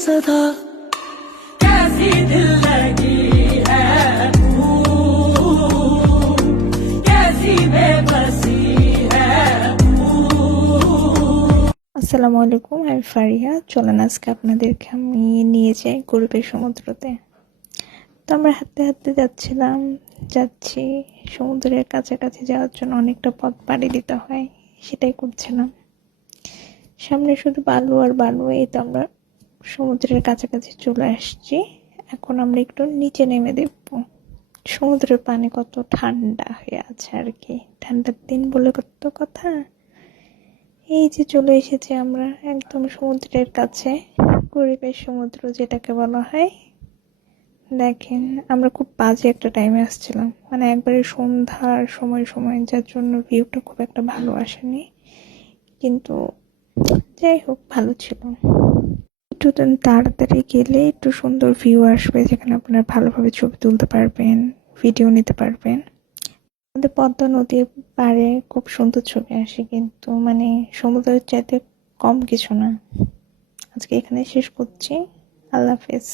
सदा कैसी दिल लगी है तू कैसी बेबसी है तू। আসসালামু আলাইকুম, আমি ফারিয়া। চলেন আজকে আপনাদেরকে আমি নিয়ে যাই গরিবের সমুদ্রতে। তো আমরা হাঁটতে হাঁটতে যাচ্ছি সমুদ্রের কাছাকাছি যাওয়ার জন্য অনেকটা পথ পাড়ি দিতে হয়, সেটাই করছিলাম। সামনে শুধু বালু আর বালু। এই তো আমরা সমুদ্রের কাছাকাছি চলে আসছি। এখন আমরা একটু নিচে নেমে দেখব সমুদ্রের পানি কত ঠান্ডা হয়ে আছে আর কি। ঠান্ডার দিন বলে কত কথা। এই যে চলে এসেছি আমরা একদম সমুদ্রের কাছে, গরিবের সমুদ্র যেটাকে বলা হয়। দেখেন, আমরা খুব বাজে একটা টাইমে আসছিলাম, মানে একবারে সন্ধ্যার সময়, যার জন্য ভিউটা খুব একটা ভালো আসেনি, কিন্তু যাই হোক ভালো ছিল। একটু তাড়াতাড়ি গেলে একটু সুন্দর ভিউ আসবে, যেখানে আপনারা ভালোভাবে ছবি তুলতে পারবেন, ভিডিও নিতে পারবেন। আমাদের পদ্মা নদীর পাড়ে খুব সুন্দর ছবি আসে, কিন্তু মানে সমুদ্রের চাইতে কম কিছু না। আজকে এখানে শেষ করছি। আল্লাহ হাফেজ।